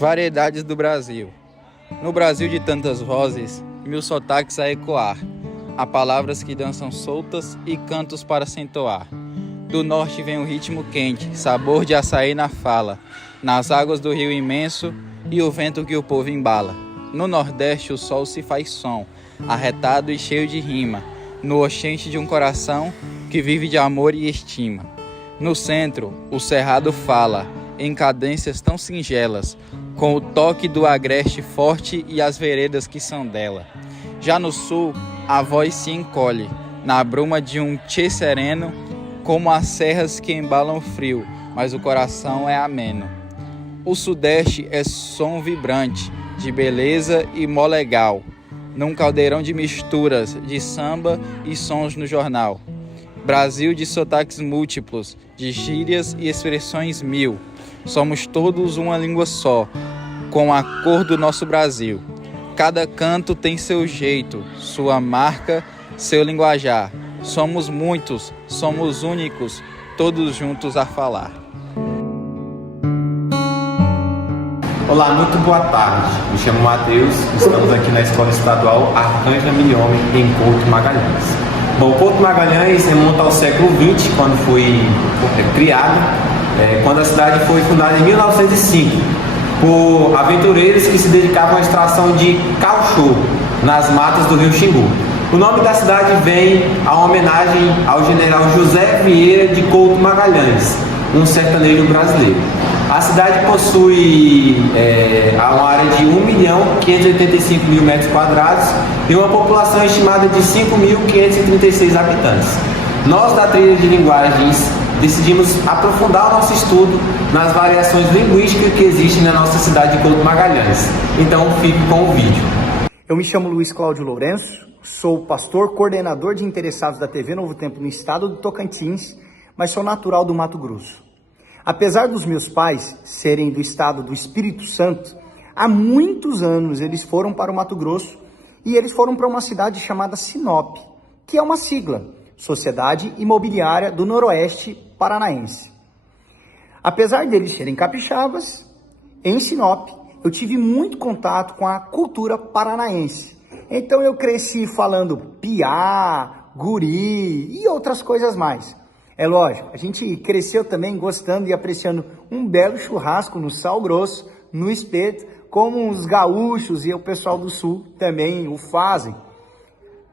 Variedades do Brasil. No Brasil de tantas vozes, mil sotaques a ecoar. Há palavras que dançam soltas e cantos para se entoar. Do norte vem o ritmo quente, sabor de açaí na fala, nas águas do rio imenso e o vento que o povo embala. No nordeste o sol se faz som, arretado e cheio de rima, no oxente de um coração que vive de amor e estima. No centro, o cerrado fala, em cadências tão singelas, com o toque do agreste forte e as veredas que são dela. Já no sul, a voz se encolhe, na bruma de um tchê sereno, como as serras que embalam o frio, mas o coração é ameno. O sudeste é som vibrante, de beleza e mó legal, num caldeirão de misturas de samba e sons no jornal. Brasil de sotaques múltiplos, de gírias e expressões mil. Somos todos uma língua só, com a cor do nosso Brasil. Cada canto tem seu jeito, sua marca, seu linguajar. Somos muitos, somos únicos, todos juntos a falar. Olá, muito boa tarde. Me chamo Matheus, estamos aqui na Escola Estadual Arcângela Milhomem, em Couto Magalhães. Bom, Couto Magalhães remonta ao século XX, quando foi criado, quando a cidade foi fundada em 1905, por aventureiros que se dedicavam à extração de caucho nas matas do rio Xingu. O nome da cidade vem a homenagem ao general José Vieira de Couto Magalhães, um sertanejo brasileiro. A cidade possui uma área de 1.585.000 metros quadrados e uma população estimada de 5.536 habitantes. Nós, da trilha de linguagens, decidimos aprofundar o nosso estudo nas variações linguísticas que existem na nossa cidade de Couto Magalhães. Então, fique com o vídeo. Eu me chamo Luiz Cláudio Lourenço, sou pastor coordenador de interessados da TV Novo Tempo no estado do Tocantins, mas sou natural do Mato Grosso. Apesar dos meus pais serem do estado do Espírito Santo, há muitos anos eles foram para o Mato Grosso e eles foram para uma cidade chamada Sinop, que é uma sigla, Sociedade Imobiliária do Noroeste Paranaense. Apesar deles serem capixabas, em Sinop eu tive muito contato com a cultura paranaense. Então eu cresci falando piá, guri e outras coisas mais. É lógico, a gente cresceu também gostando e apreciando um belo churrasco no sal grosso, no espeto, como os gaúchos e o pessoal do sul também o fazem.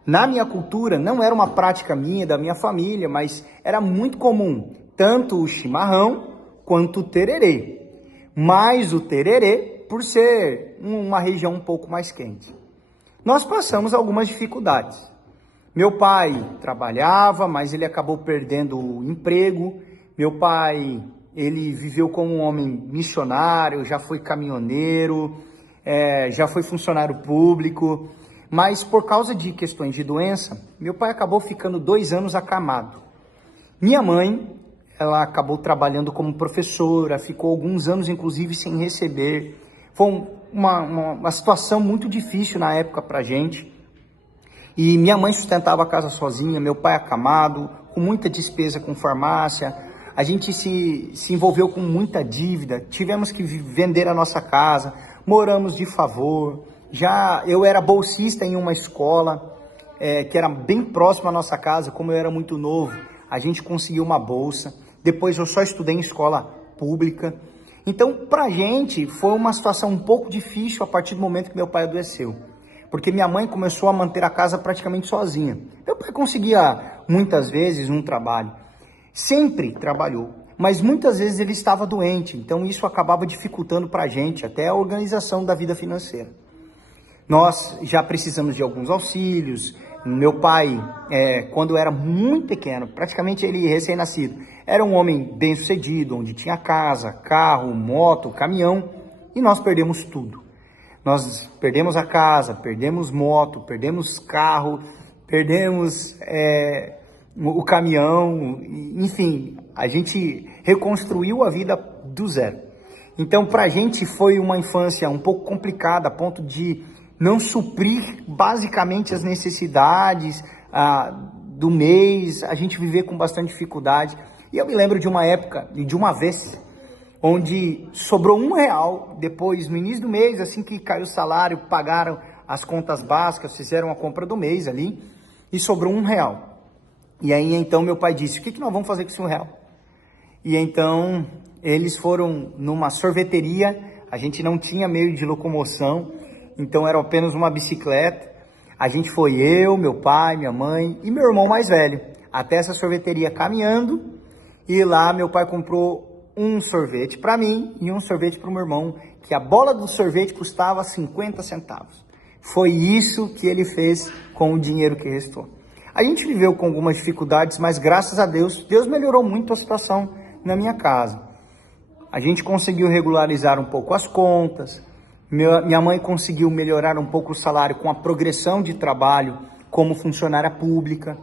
Na minha cultura, não era uma prática minha, da minha família, mas era muito comum, tanto o chimarrão quanto o tererê. Mais o tererê, por ser uma região um pouco mais quente. Nós passamos algumas dificuldades. Meu pai trabalhava, mas ele acabou perdendo o emprego. Meu pai, ele viveu como um homem missionário, já foi caminhoneiro, já foi funcionário público. Mas por causa de questões de doença, meu pai acabou ficando 2 anos acamado. Minha mãe, ela acabou trabalhando como professora, ficou alguns anos inclusive sem receber. Foi uma situação muito difícil na época pra gente. E minha mãe sustentava a casa sozinha, meu pai acamado, com muita despesa com farmácia. A gente se envolveu com muita dívida, tivemos que vender a nossa casa, moramos de favor. Já eu era bolsista em uma escola que era bem próxima à nossa casa, como eu era muito novo, a gente conseguiu uma bolsa. Depois eu só estudei em escola pública. Então, pra gente, foi uma situação um pouco difícil a partir do momento que meu pai adoeceu. Porque minha mãe começou a manter a casa praticamente sozinha. Meu pai conseguia, muitas vezes, um trabalho. Sempre trabalhou, mas muitas vezes ele estava doente. Então, isso acabava dificultando pra gente até a organização da vida financeira. Nós já precisamos de alguns auxílios. Meu pai, quando era muito pequeno, praticamente ele recém-nascido, era um homem bem-sucedido, onde tinha casa, carro, moto, caminhão, e nós perdemos tudo. Nós perdemos a casa, perdemos moto, perdemos carro, perdemos o caminhão, enfim, a gente reconstruiu a vida do zero. Então, pra gente foi uma infância um pouco complicada, a ponto de não suprir basicamente as necessidades do mês, a gente viver com bastante dificuldade. E eu me lembro de uma época e de uma vez onde sobrou R$1, depois no início do mês, assim que caiu o salário, pagaram as contas básicas, fizeram a compra do mês ali, e sobrou R$1. E aí então meu pai disse, o que nós vamos fazer com esse R$1? E então eles foram numa sorveteria, a gente não tinha meio de locomoção, então era apenas uma bicicleta. A gente foi eu, meu pai, minha mãe e meu irmão mais velho, até essa sorveteria caminhando, e lá meu pai comprou um sorvete para mim e um sorvete para o meu irmão, que a bola do sorvete custava 50 centavos. Foi isso que ele fez com o dinheiro que restou. A gente viveu com algumas dificuldades, mas graças a Deus, Deus melhorou muito a situação na minha casa. A gente conseguiu regularizar um pouco as contas, minha mãe conseguiu melhorar um pouco o salário com a progressão de trabalho como funcionária pública,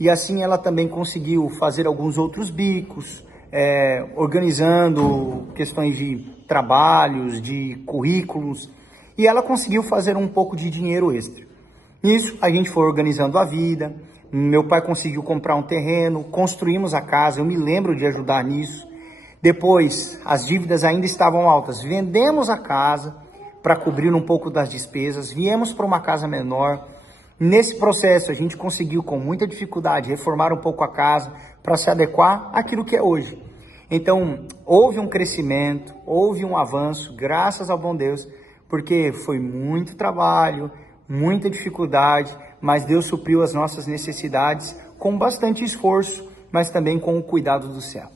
e assim ela também conseguiu fazer alguns outros bicos, organizando questões de trabalhos, de currículos, e ela conseguiu fazer um pouco de dinheiro extra. Nisso a gente foi organizando a vida, meu pai conseguiu comprar um terreno, construímos a casa, eu me lembro de ajudar nisso. Depois as dívidas ainda estavam altas, vendemos a casa para cobrir um pouco das despesas, viemos para uma casa menor. Nesse processo a gente conseguiu com muita dificuldade reformar um pouco a casa para se adequar àquilo que é hoje. Então houve um crescimento, houve um avanço, graças ao bom Deus, porque foi muito trabalho, muita dificuldade, mas Deus supriu as nossas necessidades com bastante esforço, mas também com o cuidado do céu.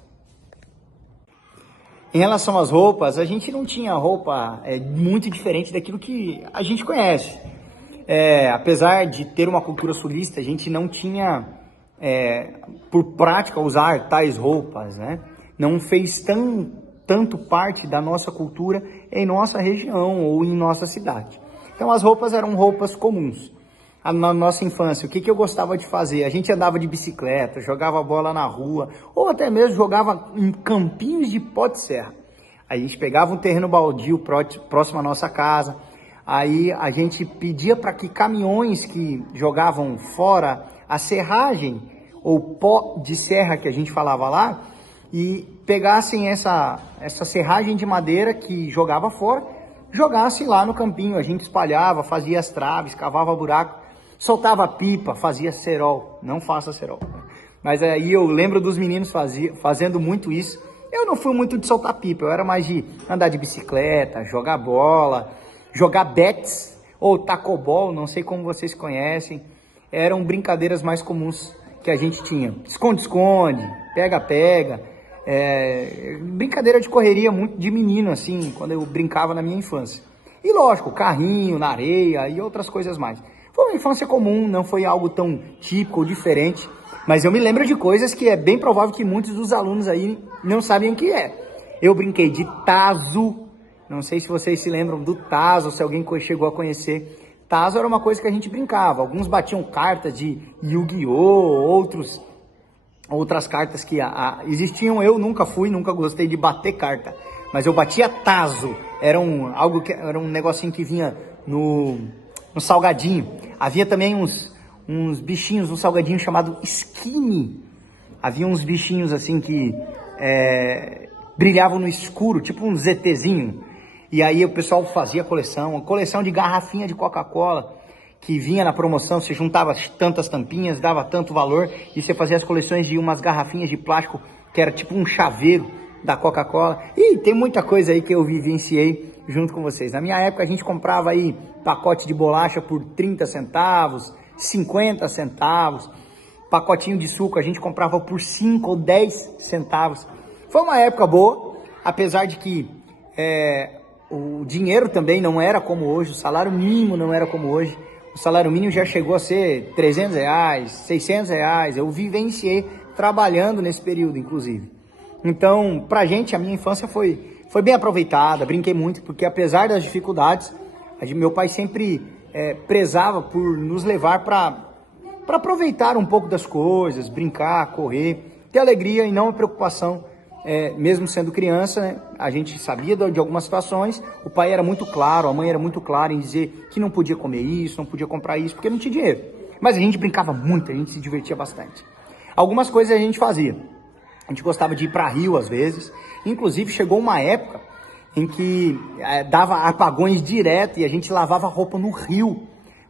Em relação às roupas, a gente não tinha roupa muito diferente daquilo que a gente conhece. Apesar de ter uma cultura sulista, a gente não tinha, por prática, usar tais roupas, né? Não fez tanto parte da nossa cultura em nossa região ou em nossa cidade. Então as roupas eram roupas comuns. Na nossa infância, o que eu gostava de fazer? A gente andava de bicicleta, jogava bola na rua, ou até mesmo jogava em campinhos de pó de serra. Aí a gente pegava um terreno baldio próximo à nossa casa, aí a gente pedia para que caminhões que jogavam fora a serragem, ou pó de serra que a gente falava lá, e pegassem essa serragem de madeira que jogava fora, jogassem lá no campinho. A gente espalhava, fazia as traves, cavava buraco, soltava pipa, fazia cerol. Não faça cerol. Mas aí eu lembro dos meninos fazendo muito isso. Eu não fui muito de soltar pipa, eu era mais de andar de bicicleta, jogar bola, jogar bets ou tacobol, não sei como vocês conhecem. Eram brincadeiras mais comuns que a gente tinha. Esconde-esconde, pega-pega. Brincadeira de correria muito de menino, assim, quando eu brincava na minha infância. E lógico, carrinho na areia e outras coisas mais. Foi uma infância comum, não foi algo tão típico ou diferente, mas eu me lembro de coisas que é bem provável que muitos dos alunos aí não sabem o que é. Eu brinquei de tazo, não sei se vocês se lembram do tazo, se alguém chegou a conhecer. Tazo era uma coisa que a gente brincava, alguns batiam cartas de Yu-Gi-Oh!, outras cartas que existiam. Eu nunca gostei de bater carta, mas eu batia tazo, era um negocinho que vinha no salgadinho. Havia também uns bichinhos, um salgadinho chamado Skinny. Havia uns bichinhos assim que brilhavam no escuro, tipo um ZTzinho. E aí o pessoal fazia coleção de garrafinha de Coca-Cola, que vinha na promoção, você juntava tantas tampinhas, dava tanto valor, e você fazia as coleções de umas garrafinhas de plástico, que era tipo um chaveiro da Coca-Cola. E tem muita coisa aí que eu vivenciei junto com vocês. Na minha época a gente comprava aí pacote de bolacha por 30 centavos, 50 centavos. Pacotinho de suco a gente comprava por 5 ou 10 centavos. Foi uma época boa, apesar de que o dinheiro também não era como hoje, o salário mínimo não era como hoje. O salário mínimo já chegou a ser R$300, R$600. Eu vivenciei trabalhando nesse período, inclusive. Então, pra gente, a minha infância foi bem aproveitada, brinquei muito, porque apesar das dificuldades, meu pai sempre prezava por nos levar para aproveitar um pouco das coisas, brincar, correr, ter alegria e não a preocupação. Mesmo sendo criança, né, a gente sabia de algumas situações, o pai era muito claro, a mãe era muito clara em dizer que não podia comer isso, não podia comprar isso, porque não tinha dinheiro. Mas a gente brincava muito, a gente se divertia bastante. Algumas coisas a gente fazia. A gente gostava de ir para rio às vezes. Inclusive chegou uma época em que dava apagões direto e a gente lavava roupa no rio,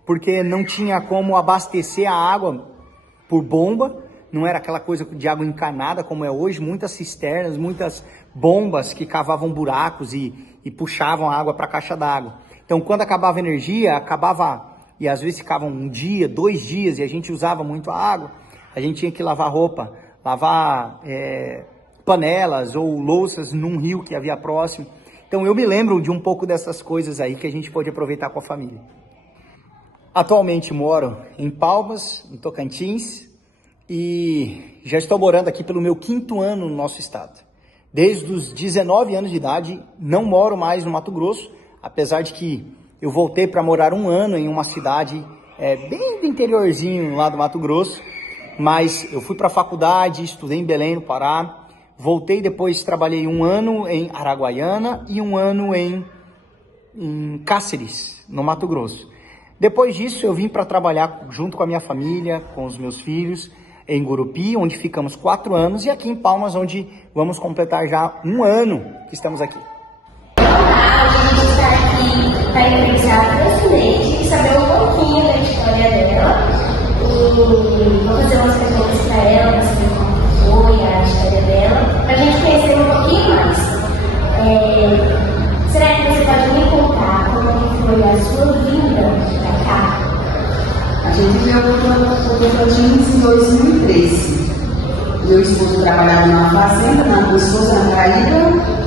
porque não tinha como abastecer a água por bomba, não era aquela coisa de água encanada como é hoje, muitas cisternas, muitas bombas que cavavam buracos e puxavam a água para a caixa d'água. Então quando acabava a energia, e às vezes ficavam um dia, 2 dias e a gente usava muito a água, a gente tinha que lavar roupa, lavar panelas ou louças num rio que havia próximo. Então eu me lembro de um pouco dessas coisas aí que a gente pôde aproveitar com a família. Atualmente moro em Palmas, no Tocantins, e já estou morando aqui pelo meu 5º ano no nosso estado. Desde os 19 anos de idade, não moro mais no Mato Grosso, apesar de que eu voltei para morar 1 ano em uma cidade bem do interiorzinho lá do Mato Grosso, mas eu fui para a faculdade, estudei em Belém, no Pará, voltei depois, trabalhei 1 ano em Araguaiana e 1 ano em Cáceres, no Mato Grosso. Depois disso eu vim para trabalhar junto com a minha família, com os meus filhos, em Gurupi, onde ficamos 4 anos, e aqui em Palmas, onde vamos completar já 1 ano que estamos aqui. A gente está aqui para entrevistar a Francilete e saber um pouquinho da história dela. Vou fazer umas perguntas para ela, para saber como foi a história dela, para a gente conhecer um pouquinho mais. Será que você pode me contar como foi a sua vinda para cá? A gente veio para o Tocantins em 2013. Meu esposo trabalhava numa fazenda, minha esposa na Paraíba,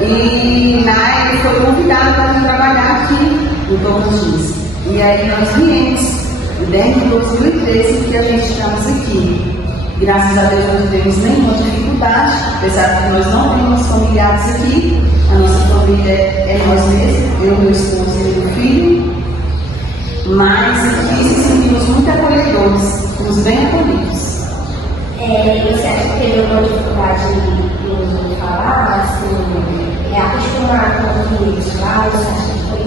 e ele foi convidado para vir trabalhar aqui no Tocantins. E aí nós viemos, desde 2013 que a gente estamos aqui. Graças a Deus não tivemos nenhuma dificuldade, apesar de que nós não temos familiares aqui. A nossa família é nós mesmos, eu, meu esposo e meu filho. Mas aqui se sentimos muito acolhedores, fomos bem acolhidos. Você acha que teve alguma dificuldade em falar, assim, acostumar com os amigos lá? Você acha que foi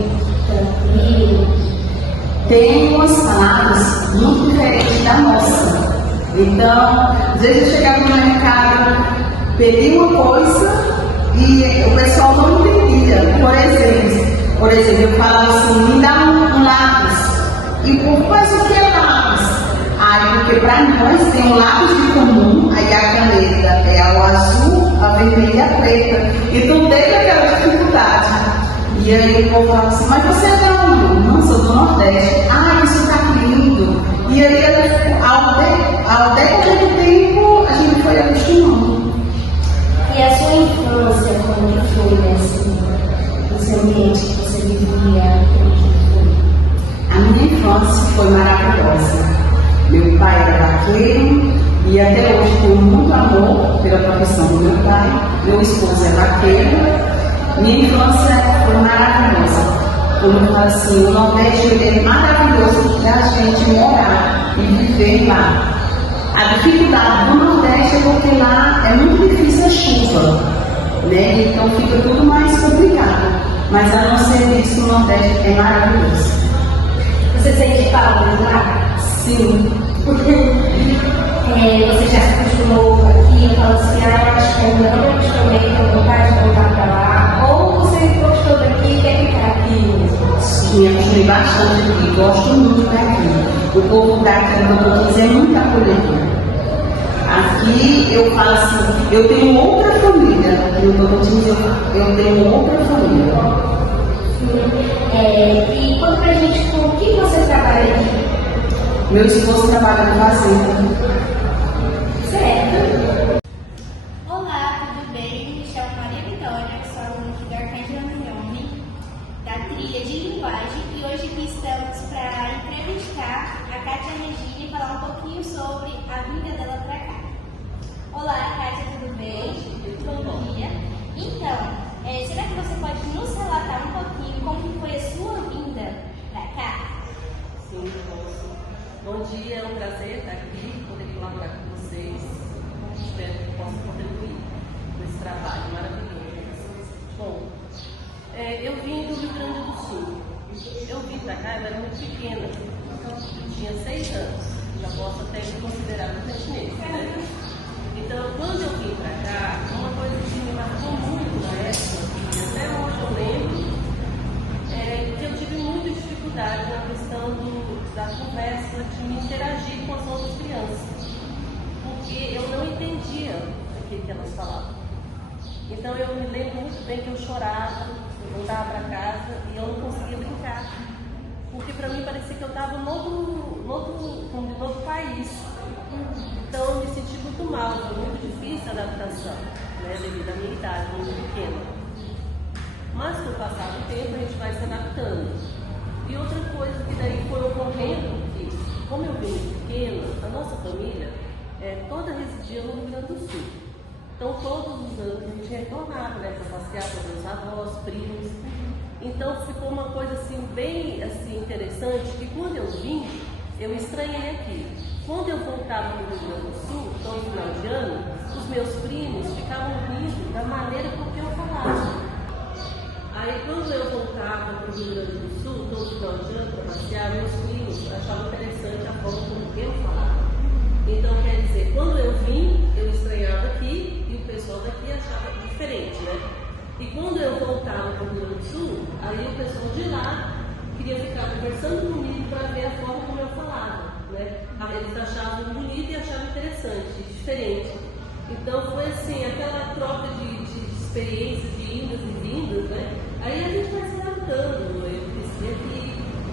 tranquilo? Tem umas palavras muito diferentes da nossa. Então, às vezes eu chegava no mercado, pedi uma coisa e o pessoal não entendia. Por exemplo, eu falava assim, me dá um lápis. E mas o que é lápis? Porque para nós tem um lápis de comum, aí a caneta é o azul, a vermelha e a preta. Então teve aquela dificuldade. E aí o povo falava assim, mas você é de onde? Não, sou do Nordeste. Isso tá lindo. E aí ao decorrer do tempo a gente foi acostumando. E a sua infância, como que foi, assim, esse ambiente que você vivia? A minha infância foi maravilhosa. Meu pai era vaqueiro e até hoje tenho muito amor pela profissão do meu pai. Meu esposo é vaqueiro. Minha infância foi maravilhosa. Como eu falo assim, o Nordeste ele é maravilhoso para a gente morar e viver lá. A dificuldade do Nordeste é porque lá é muito difícil a chuva, né? Então fica tudo mais complicado. Mas a não ser disso, o Nordeste é maravilhoso. Você sente falta de lá? Sim. Você já se acostumou aqui e falou assim, eu acho que eu não me acostumei, tenho vontade de voltar para lá? Ou você gostou daqui e quer ficar aqui mesmo? Sim, eu gostei bastante aqui, gosto muito daqui. O povo daqui no Tocantins é muito acolhedor. Aqui eu falo assim, eu tenho outra família. No Tocantins eu tenho outra família. E conta pra gente com o que você trabalha aqui? Meu esposo trabalha na fazenda. Certo. Olá, tudo bem? Me chamo Maria Vitória, sou aluna aqui da Arcângela Mignone, da trilha de linguagem, e hoje aqui estamos para entrevistar a Kátia Regina e falar um pouquinho sobre a vinda dela para cá. Olá, Kátia, tudo bem? Bom dia. Então, será que você pode nos relatar um pouquinho como foi a sua vinda para cá? Sim, posso. Bom dia, é um prazer estar aqui, poder colaborar com vocês. Espero que possa contribuir com esse trabalho maravilhoso. Bom, eu vim do Rio Grande do Sul. Eu vim para cá, eu era muito pequena, eu tinha 6 anos. Já posso até me considerar catetinense, né? Então, quando eu vim para cá, uma coisa que me marcou muito na época, e até hoje eu lembro, é que eu tive muita dificuldade na questão da conversa, de me interagir com as outras crianças, porque eu não entendia o que elas falavam. Então eu me lembro muito bem que eu chorava, eu voltava para casa e eu não conseguia brincar, porque para mim parecia que eu estava em outro país. Então eu me senti muito mal, foi muito difícil a adaptação, né, devido à minha idade, muito pequena. Mas com o passar do tempo a gente vai se adaptando. E outra coisa que daí foi ocorrendo, que como eu vim pequena, a nossa família toda residia no Rio Grande do Sul. Então todos os anos a gente retornava, né, para passear com meus avós, primos. Então ficou uma coisa assim, bem assim, interessante, que quando eu vim, eu estranhei aqui. Quando eu voltava para o Rio Grande do Sul, todo final de ano, os meus primos ficavam rindo da maneira com que eu falava. Aí quando eu voltava para o Rio Grande do Sul, todo final de ano, para passear, meus primos achavam interessante a forma como eu falava. Então quer dizer, quando eu vim, eu estranhava aqui e o pessoal daqui achava diferente, né? E quando eu voltava para o Rio Grande do Sul, aí o pessoal de lá queria ficar conversando comigo para ver a forma como eu falava, né? Eles achavam bonito e achavam interessante, diferente. Então foi assim, aquela troca de experiências, de indas e vindas, né? Aí a gente vai se adaptando. Eu cresci aqui,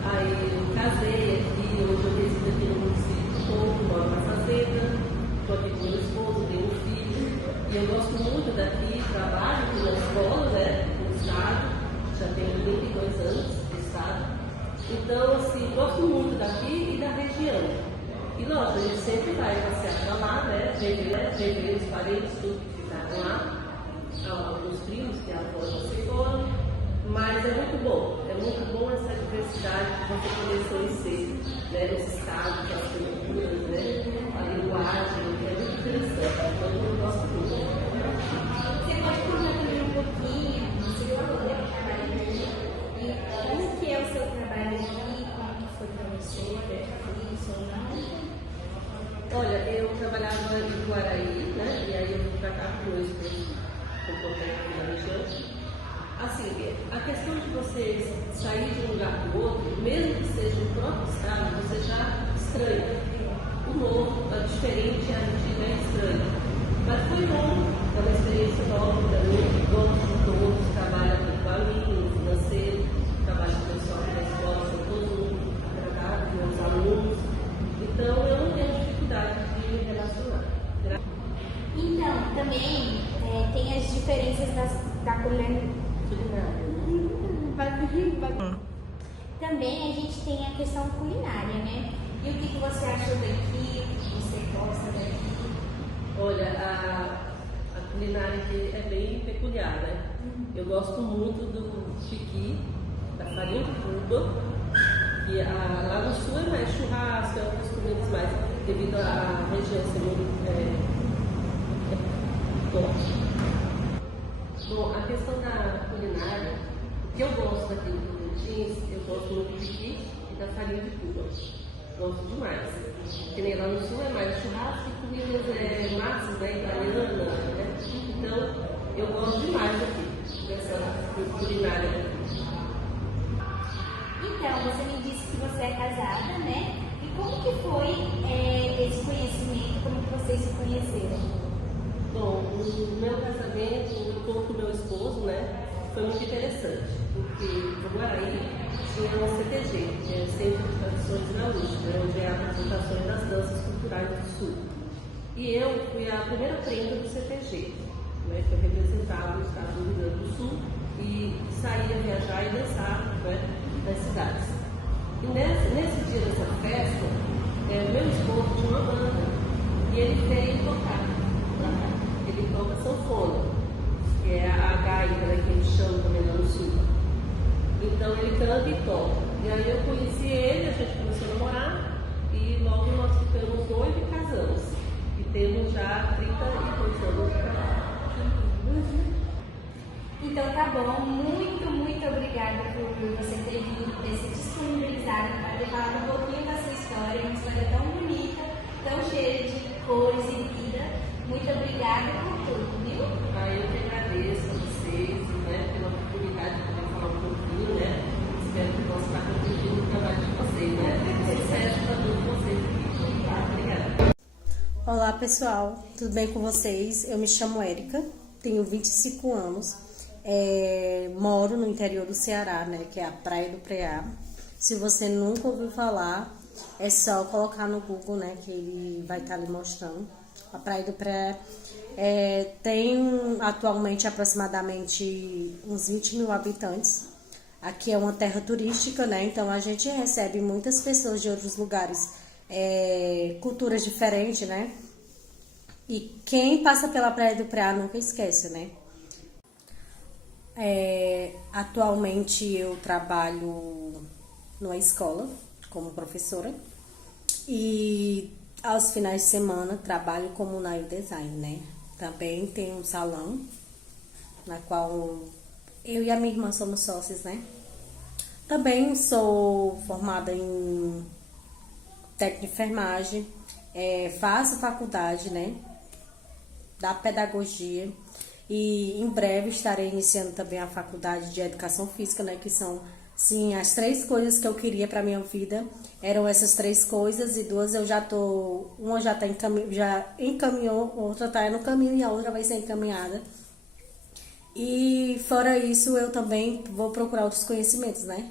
aí eu casei aqui, hoje eu resido aqui no município de Porto, moro na fazenda, estou aqui com meu esposo, tenho um filho, e eu gosto muito daqui, trabalho aqui na escola, né? No estado, já tenho 22 anos no estado. Então, assim, gosto muito daqui e da região. E lógico, a gente sempre vai passear para lá, né? Rever os parentes, tudo que ficaram lá. Alguns primos que agora se foram, mas é muito bom essa diversidade de você poder conhecer, né, os estados, as culturas, né, a linguagem, é muito interessante, então eu gosto muito. Você pode contar também um pouquinho, se eu agora trabalho aqui, e como que é o seu trabalho aqui, como foi para você, isso ou não? Olha, eu trabalhava em Guaraí, né, e aí eu fui para cá com meu esposo, da região. Assim, a questão de você sair de um lugar para o outro, mesmo que seja no próprio estado, você já estranha. O novo, a diferente, a gente é estranha. Mas foi bom, é uma experiência nova para mim, gosto de todos, trabalho com alunos, financeiro, trabalho com o pessoal da escola, são todos muito agradáveis, meus alunos. Então eu não tenho dificuldade de me relacionar. Então, também tem as diferenças da culinária. Também a gente tem a questão culinária, né? E o que você achou daqui? O que você gosta daqui? Olha, a culinária aqui é bem peculiar, né? Eu gosto muito do tiqui, da farinha de buba, que lá no sul é mais churrasco, é outras comidas mais, devido à região ser muito Bom, a questão da culinária, o que eu gosto daqui do Tocantins, eu gosto muito de tiqui e da farinha de buba. Gosto demais. Que nem lá no sul é mais churrasco e comidas massas, né, italianas, né? Então, eu gosto demais aqui, dessa culinária daqui. Então, você me disse que você é casada, né? E como que foi esse conhecimento, como que vocês se conheceram? Bom, o meu casamento, com o meu esposo, né, foi muito interessante, porque no Guaraí tinha um CTG, que é o Centro de Tradições Gaúchas, né, onde é a apresentação das danças culturais do Sul. E eu fui a primeira prenda do CTG, né, que eu representava o estado do Rio Grande do Sul e saía viajar e dançar, né, nas cidades. E nesse dia dessa festa, meu esposo tinha uma banda e ele veio tocar. Ele toca sanfona, que é a gaita, né, que eles chamam também lá no sul. Então ele canta e toca. E aí eu conheci ele, a gente começou a namorar e logo nós ficamos noivos e casamos. E temos já 32 anos de casado. Então tá bom, muito obrigada por você ter vindo, ter se disponibilizado para ter falado um pouquinho da sua história, uma história tão bonita, tão cheia de cores e vida. Muito obrigada por tudo, viu? Eu que agradeço a vocês, né, pela oportunidade de poder falar um pouquinho, né? Espero que possa estar contribuindo no trabalho de vocês, né? Sucesso para todos vocês. Obrigada. Olá pessoal, tudo bem com vocês? Eu me chamo Érica, tenho 25 anos, moro no interior do Ceará, né, que é a Praia do Preá. Se você nunca ouviu falar, é só colocar no Google, né, que ele vai estar lhe mostrando. A Praia do Preá tem atualmente aproximadamente uns 20 mil habitantes. Aqui é uma terra turística, né, então a gente recebe muitas pessoas de outros lugares, culturas diferentes, né? E quem passa pela Praia do Preá nunca esquece, né? Atualmente eu trabalho numa escola como professora e aos finais de semana trabalho como nail design, né? Também tenho um salão na qual eu e a minha irmã somos sócios, né? Também sou formada em técnica de enfermagem, faço faculdade, né, da pedagogia e em breve estarei iniciando também a faculdade de educação física, né, que são, sim, as 3 coisas que eu queria para minha vida, eram essas 3 coisas e 2 uma já já encaminhou, outra está no caminho e a outra vai ser encaminhada. E fora isso, eu também vou procurar outros conhecimentos, né?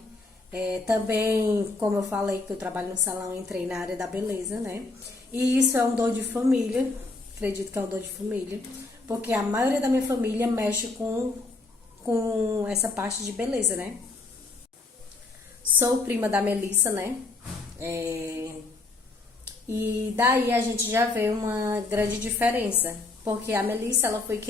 Também, como eu falei que eu trabalho no salão, entrei na área da beleza, né? E isso é um dom de família, acredito que é um dom de família, porque a maioria da minha família mexe com essa parte de beleza, né? Sou prima da Melissa, né? E daí a gente já vê uma grande diferença, porque a Melissa, ela foi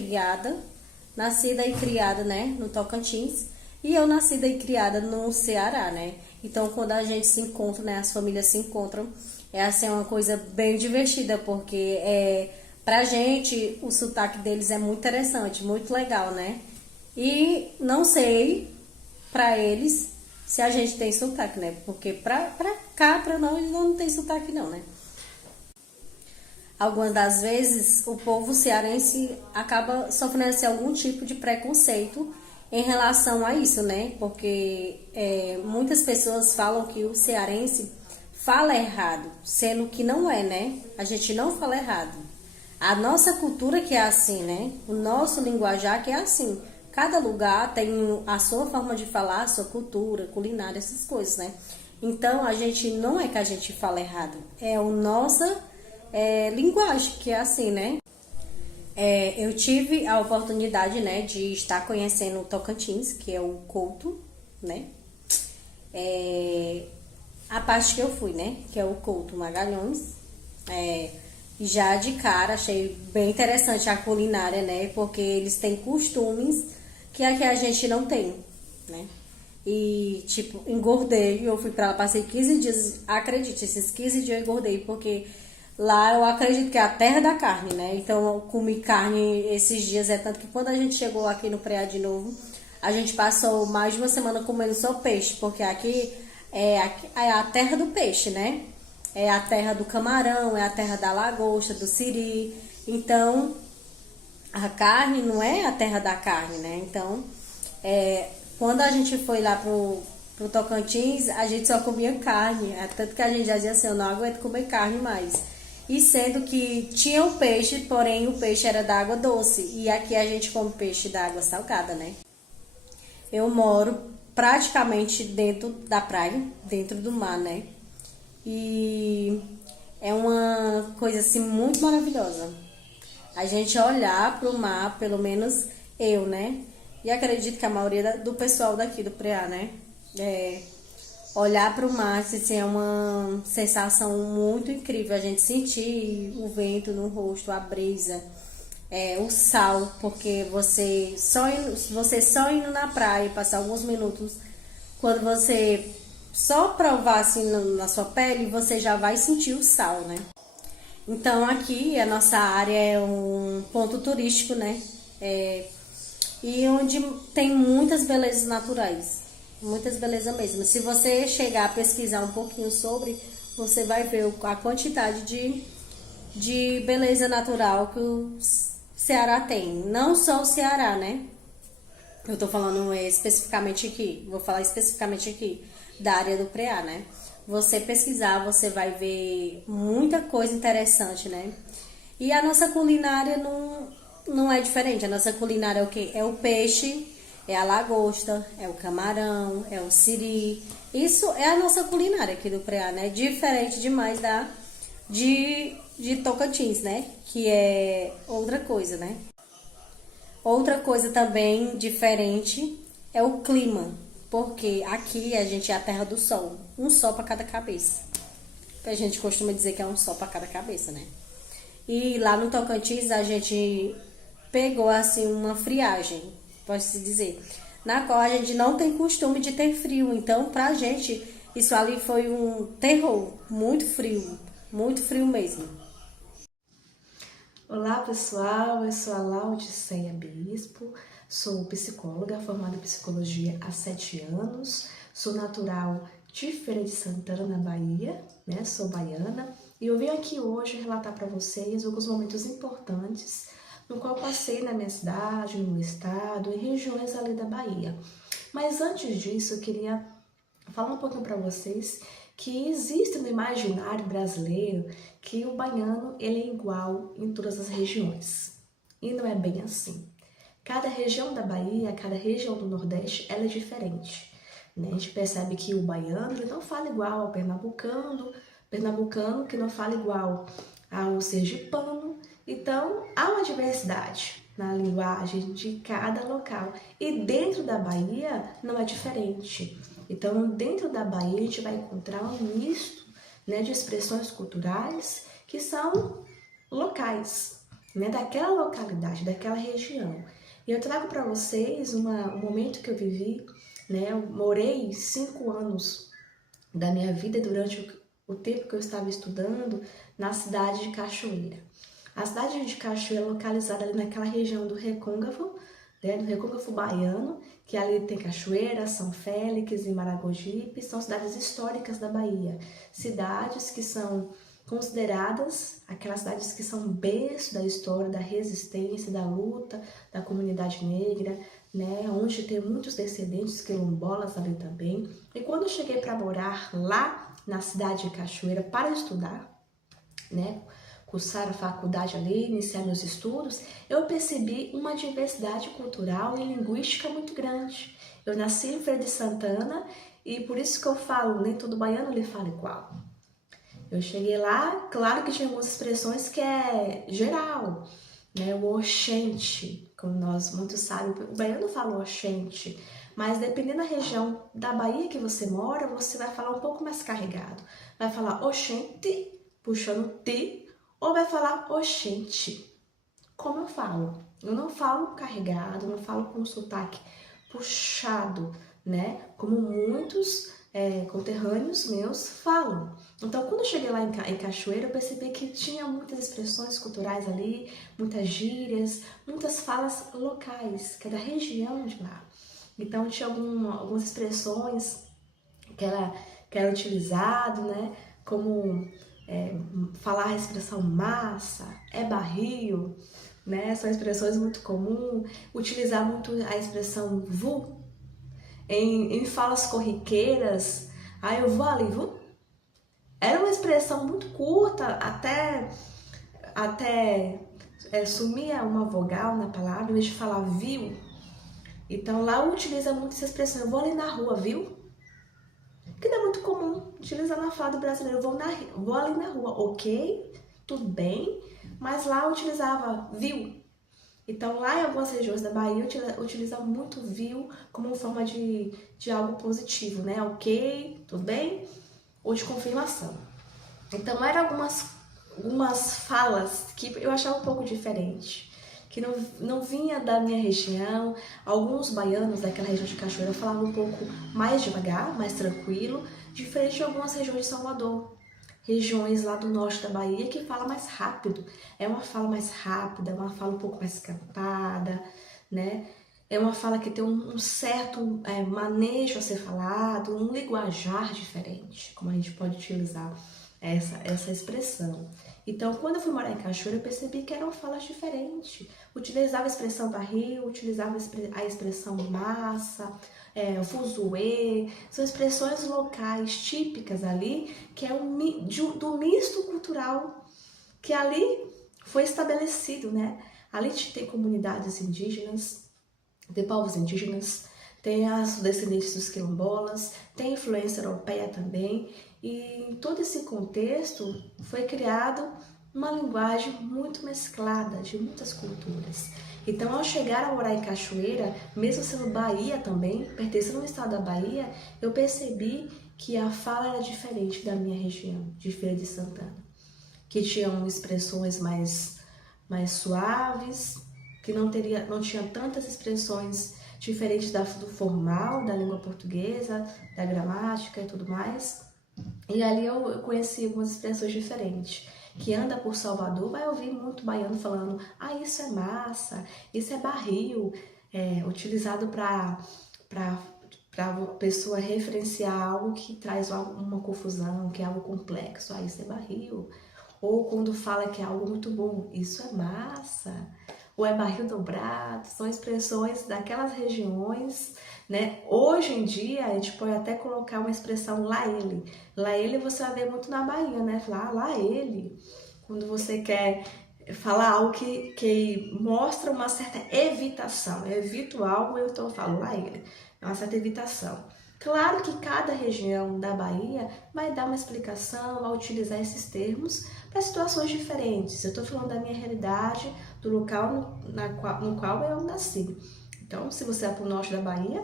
nascida e criada, né, no Tocantins, e eu nascida e criada no Ceará, né? Então, quando a gente se encontra, né, as famílias se encontram, assim, uma coisa bem divertida, porque pra gente o sotaque deles é muito interessante, muito legal, né? E não sei pra eles se a gente tem sotaque, né? Porque pra cá, pra nós, não tem sotaque não, né? Algumas das vezes o povo cearense acaba sofrendo assim, algum tipo de preconceito em relação a isso, né? Porque muitas pessoas falam que o cearense fala errado, sendo que não é, né? A gente não fala errado. A nossa cultura que é assim, né? O nosso linguajar que é assim. Cada lugar tem a sua forma de falar, a sua cultura, culinária, essas coisas, né? Então, a gente não é que a gente fala errado, é a nossa linguagem que é assim, né? Eu tive a oportunidade, né, de estar conhecendo o Tocantins, que é o Couto, né? A parte que eu fui, né, que é o Couto Magalhães. Já de cara achei bem interessante a culinária, né? Porque eles têm costumes que aqui a gente não tem, né? E, tipo, engordei. Eu fui pra lá, passei 15 dias. Acredite, esses 15 dias eu engordei, porque lá eu acredito que é a terra da carne, né? Então eu comi carne esses dias. Tanto que quando a gente chegou aqui no Preá de novo, a gente passou mais de uma semana comendo só peixe, porque aqui é a terra do peixe, né? É a terra do camarão, é a terra da lagosta, do siri. Então, a carne não é a terra da carne, né? Então, quando a gente foi lá pro Tocantins, a gente só comia carne. Tanto que a gente já dizia assim, eu não aguento comer carne mais. E sendo que tinha o peixe, porém o peixe era da água doce. E aqui a gente come peixe da água salgada, né? Eu moro praticamente dentro da praia, dentro do mar, né? E é uma coisa assim muito maravilhosa. A gente olhar pro mar, pelo menos eu, né? E acredito que a maioria do pessoal daqui do Preá, né? Olhar pro mar, assim, é uma sensação muito incrível. A gente sentir o vento no rosto, a brisa, o sal, porque você só indo na praia e passar alguns minutos, quando você só provar assim na sua pele, você já vai sentir o sal, né? Então aqui a nossa área é um ponto turístico, né? E onde tem muitas belezas naturais, muitas belezas mesmo. Se você chegar a pesquisar um pouquinho sobre, você vai ver a quantidade de beleza natural que o Ceará tem. Não só o Ceará, né? Eu tô falando especificamente aqui, vou falar especificamente aqui da área do Preá, né? Você pesquisar, você vai ver muita coisa interessante, né? E a nossa culinária não é diferente. A nossa culinária é o quê? É o peixe, é a lagosta, é o camarão, é o siri. Isso é a nossa culinária aqui do Preá, né? Diferente demais de Tocantins, né? Que é outra coisa, né? Outra coisa também diferente é o clima, porque aqui a gente é a terra do sol, um sol para cada cabeça. A gente costuma dizer que é um sol para cada cabeça, né? E lá no Tocantins a gente pegou assim uma friagem, pode-se dizer, na qual a gente não tem costume de ter frio. Então, pra gente, isso ali foi um terror, muito frio mesmo. Olá pessoal, eu sou a Laudiceia Bispo, sou psicóloga formada em psicologia há 7 anos, sou natural de Feira de Santana, na Bahia, né? Sou baiana e eu venho aqui hoje relatar para vocês alguns momentos importantes no qual passei na minha cidade, no meu estado, em regiões ali da Bahia. Mas antes disso, eu queria falar um pouquinho para vocês que existe no imaginário brasileiro que o baiano ele é igual em todas as regiões. E não é bem assim. Cada região da Bahia, cada região do Nordeste, ela é diferente. Né? A gente percebe que o baiano ele não fala igual ao pernambucano que não fala igual ao sergipano. Então, há uma diversidade na linguagem de cada local. E dentro da Bahia não é diferente. Então, dentro da Bahia, a gente vai encontrar um misto, né, de expressões culturais que são locais, né, daquela localidade, daquela região. E eu trago para vocês um momento que eu vivi, né, eu morei 5 anos da minha vida durante o tempo que eu estava estudando na cidade de Cachoeira. A cidade de Cachoeira é localizada ali naquela região do Recôncavo, né, do Recôncavo baiano, que ali tem Cachoeira, São Félix e Maragogipe, são cidades históricas da Bahia. Cidades que são consideradas aquelas cidades que são berço da história, da resistência, da luta da comunidade negra, né, onde tem muitos descendentes quilombolas ali também. E quando eu cheguei para morar lá na cidade de Cachoeira para estudar, né, cursar a faculdade ali, iniciar meus estudos, eu percebi uma diversidade cultural e linguística muito grande. Eu nasci em Feira de Santana e por isso que eu falo, nem todo baiano lhe fala igual. Eu cheguei lá, claro que tinha algumas expressões que é geral, né? O oxente, como nós muitos sabem, o baiano fala oxente, mas dependendo da região da Bahia que você mora, você vai falar um pouco mais carregado. Vai falar oxente, puxando ti, ou vai falar oxente, como eu falo. Eu não falo carregado, não falo com sotaque puxado, né? Como muitos conterrâneos meus falam. Então, quando eu cheguei lá em Cachoeira, eu percebi que tinha muitas expressões culturais ali, muitas gírias, muitas falas locais, que é da região de lá. Então, tinha algumas expressões que era utilizado, né? Como falar a expressão massa, é barril, né? São expressões muito comuns. Utilizar muito a expressão vu em falas corriqueiras. Eu vou ali, vu? Era uma expressão muito curta, até sumia uma vogal na palavra, em vez de falar viu. Então lá utiliza muito essa expressão, eu vou ali na rua, viu? Que não é muito comum utilizar na fala do brasileiro, vou ali na rua, ok, tudo bem, mas lá utilizava viu. Então lá em algumas regiões da Bahia utiliza muito viu como forma de algo positivo, né? Ok, tudo bem? Ou de confirmação. Então eram algumas falas que eu achava um pouco diferente, que não vinha da minha região. Alguns baianos daquela região de Cachoeira falavam um pouco mais devagar, mais tranquilo, diferente de algumas regiões de Salvador, regiões lá do norte da Bahia que fala mais rápido. É uma fala mais rápida, é uma fala um pouco mais cantada, né? É uma fala que tem um certo manejo a ser falado, um linguajar diferente, como a gente pode utilizar essa expressão. Então, quando eu fui morar em Cachoeira, eu percebi que eram falas diferentes. Utilizava a expressão barril, utilizava a expressão massa, o fuzuê. São expressões locais típicas ali, que é do misto cultural que ali foi estabelecido, né? Ali tem comunidades indígenas, tem povos indígenas, tem as descendentes dos quilombolas, tem influência europeia também, e em todo esse contexto foi criado uma linguagem muito mesclada de muitas culturas. Então, ao chegar a morar em Cachoeira, mesmo sendo Bahia também, pertencendo ao estado da Bahia, eu percebi que a fala era diferente da minha região, de Feira de Santana, que tinham expressões mais suaves, que não tinha tantas expressões diferentes do formal, da língua portuguesa, da gramática e tudo mais. E ali eu conheci algumas expressões diferentes. Que anda por Salvador vai ouvir muito baiano falando: ah, isso é massa, isso é barril, utilizado para a pessoa referenciar algo que traz uma confusão, que é algo complexo. Ah, isso é barril. Ou quando fala que é algo muito bom, isso é massa. Ou é barril dobrado. São expressões daquelas regiões, né? Hoje em dia, a gente pode até colocar uma expressão lá ele. Lá ele você vai ver muito na Bahia, né? Falar lá ele. Quando você quer falar algo que mostra uma certa evitação. Eu evito algo, então eu falo lá ele. É uma certa evitação. Claro que cada região da Bahia vai dar uma explicação, vai utilizar esses termos para situações diferentes. Eu estou falando da minha realidade, do local no qual eu nasci. Então, se você é para o norte da Bahia,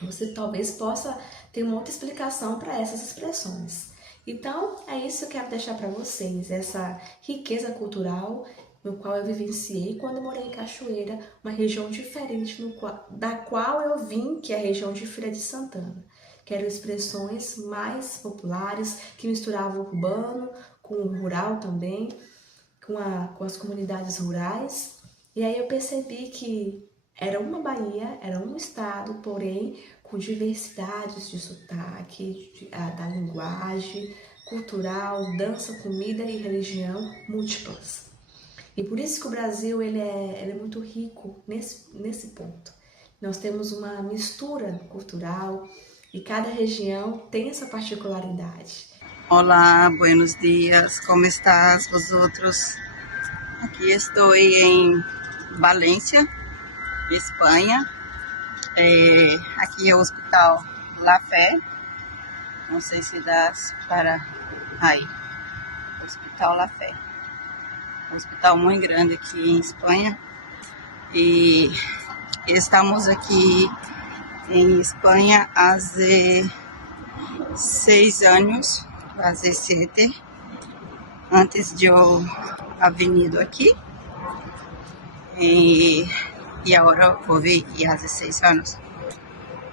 você talvez possa ter uma outra explicação para essas expressões. Então, é isso que eu quero deixar para vocês, essa riqueza cultural no qual eu vivenciei quando eu morei em Cachoeira, uma região diferente da qual eu vim, que é a região de Feira de Santana, que eram expressões mais populares, que misturavam o urbano com o rural também, com as comunidades rurais. E aí eu percebi que era uma Bahia, era um estado, porém com diversidades de sotaque, da linguagem, cultural, dança, comida e religião múltiplas. E por isso que o Brasil ele é muito rico nesse ponto. Nós temos uma mistura cultural e cada região tem essa particularidade. Olá, buenos dias, como estás vosotros? Aqui estou em Valência, Espanha. Aqui é o Hospital La Fé. Não sei se dá para... Aí, Hospital La Fé. Um hospital muito grande aqui em Espanha. E estamos aqui em Espanha há 6 anos, quase 7, antes de eu haver venido aqui. E agora vou vir há 16 anos.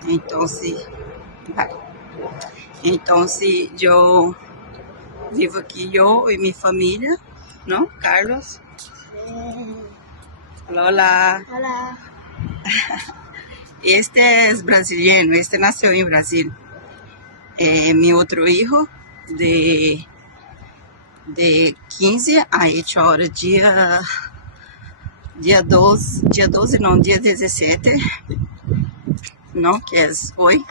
Então, eu vivo aqui, eu e minha família, não? Carlos? Olá. Olá. Este é brasileiro, este nasceu em Brasil. Meu outro filho de 15, ha hecho ahora dia 17, não, que é hoje.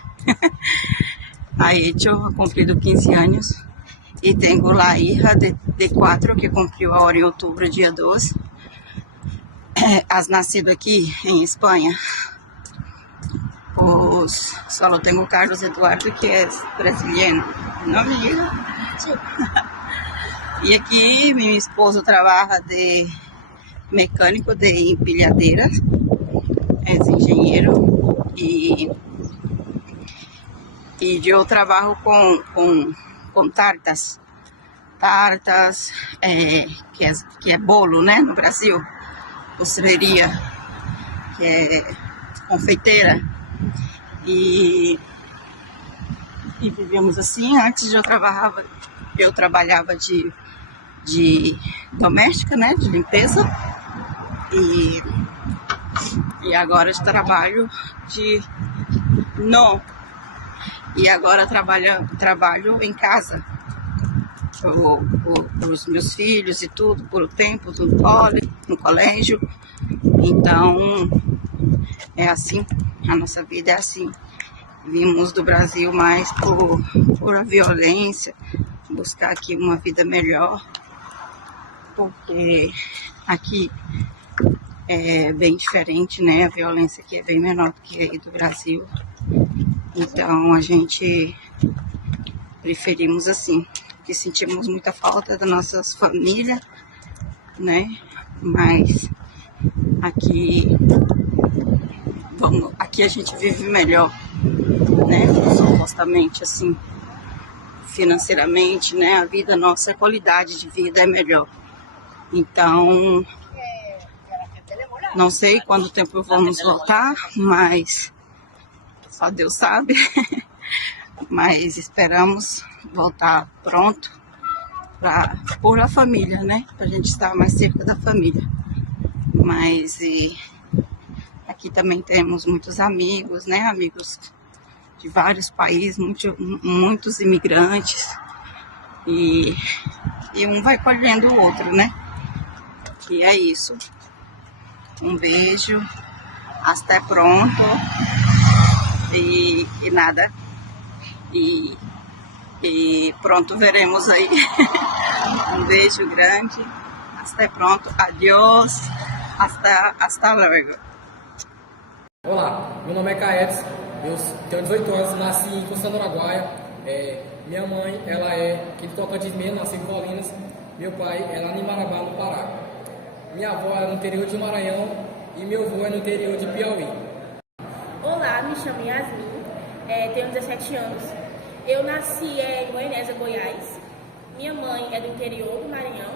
Ha cumprido 15 anos. E tenho a hija de 4 que cumpriu agora em outubro, dia 12. Has nascido aqui em Espanha. Só tenho Carlos Eduardo, que é brasileiro. Não, menina? E aqui, meu esposo trabalha de mecânico de empilhadeira. É engenheiro. E eu trabalho com tartas, que é bolo, né, no Brasil, pastelaria, que é confeiteira, e vivemos assim. Antes eu trabalhava de doméstica, né, de limpeza, e agora eu trabalho e agora trabalho em casa. os meus filhos e tudo, por o tempo no colégio. Então, é assim, a nossa vida é assim. Vimos do Brasil mais por a violência, buscar aqui uma vida melhor, porque aqui é bem diferente, né? A violência aqui é bem menor do que aí do Brasil. Então, a gente preferimos assim, porque sentimos muita falta das nossas famílias, né? Mas aqui a gente vive melhor, né? Supostamente assim, financeiramente, né? A vida nossa, a qualidade de vida é melhor. Então, não sei quanto tempo vamos voltar, mas só Deus sabe. Mas esperamos voltar pronto por a família, né? Pra gente estar mais cerca da família. Mas aqui também temos muitos amigos, né? Amigos de vários países, muitos imigrantes. E um vai colhendo o outro, né? E é isso. Um beijo. Até pronto. E nada. E pronto, veremos aí. Um beijo grande. Até pronto. Adiós. Hasta luego. Olá, meu nome é Caetes, eu tenho 18 anos, nasci em Constituição do Araguaia. Minha mãe, ela é aqui de Tocantins mesmo, nasci em Colinas. Meu pai é lá em Marabá, no Pará. Minha avó é no interior de Maranhão e meu avô é no interior de Piauí. Olá, me chamo Yasmin, tenho 17 anos. Eu nasci em Goianésia, Goiás. Minha mãe é do interior do Maranhão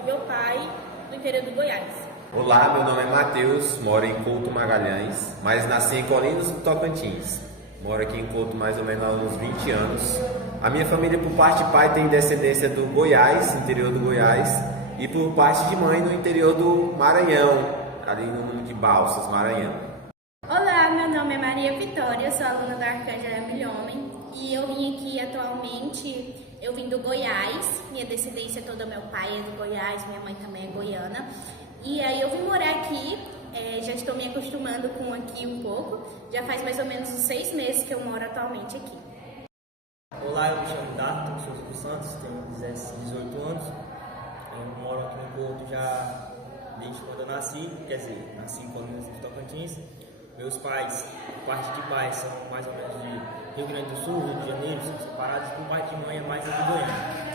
e meu pai do interior do Goiás. Olá, meu nome é Matheus, moro em Couto Magalhães, mas nasci em Colinas, no Tocantins. Moro aqui em Couto mais ou menos há uns 20 anos. A minha família, por parte de pai, tem descendência do Goiás, interior do Goiás, e por parte de mãe, no interior do Maranhão, ali no mundo de Balsas, Maranhão. Olá, meu nome é Maria Vitória, eu sou aluna da Arcângela Emilhome e eu vim aqui atualmente, eu vim do Goiás, minha descendência toda, meu pai é do Goiás, minha mãe também é goiana. E aí eu vim morar aqui, já estou me acostumando com aqui um pouco, já faz mais ou menos uns 6 meses que eu moro atualmente aqui. Olá, eu me chamo Dato, sou dos Santos, tenho 18 anos, eu moro aqui no Porto já desde quando eu nasci, quer dizer, nasci em Colinas do Tocantins. Meus pais, por parte de pai, são mais ou menos de Rio Grande do Sul, Rio de Janeiro, são separados, por parte de mãe é mais aqui do Goiânia.